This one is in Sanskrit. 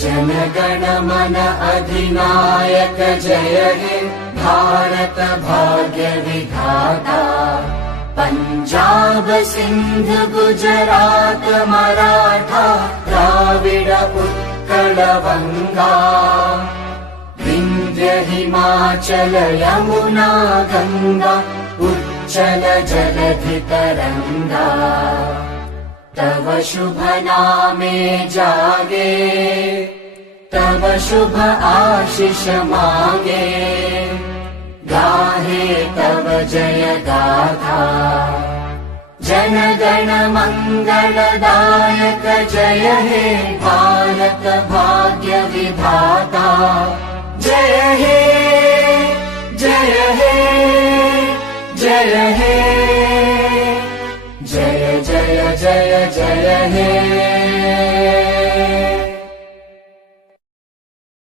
जनगण मन अधिनायक जय हे भारत भाग्य विधाता। पंजाब सिंध गुजरात मराठा द्राविड उत्कल बंगा। विंध्य हिमाचल यमुना गंगा उच्चल जलधि तरंगा। तव शुभ नामे जागे तव शुभ आशीष मांगे। गाहे तव जय गाथा जन गण मंगलदायक जय हे भारत भाग्य विधाता। जय हे जय हे जय हे जय जय जय जय हे।